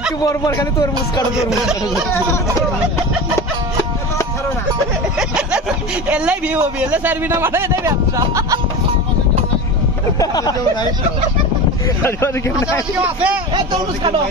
একটু পর পর খালি তরমুজ কাটো তরমুজ এলাই ভিউ হবি এলে সার্বি না মানে এটাই ব্যবসা না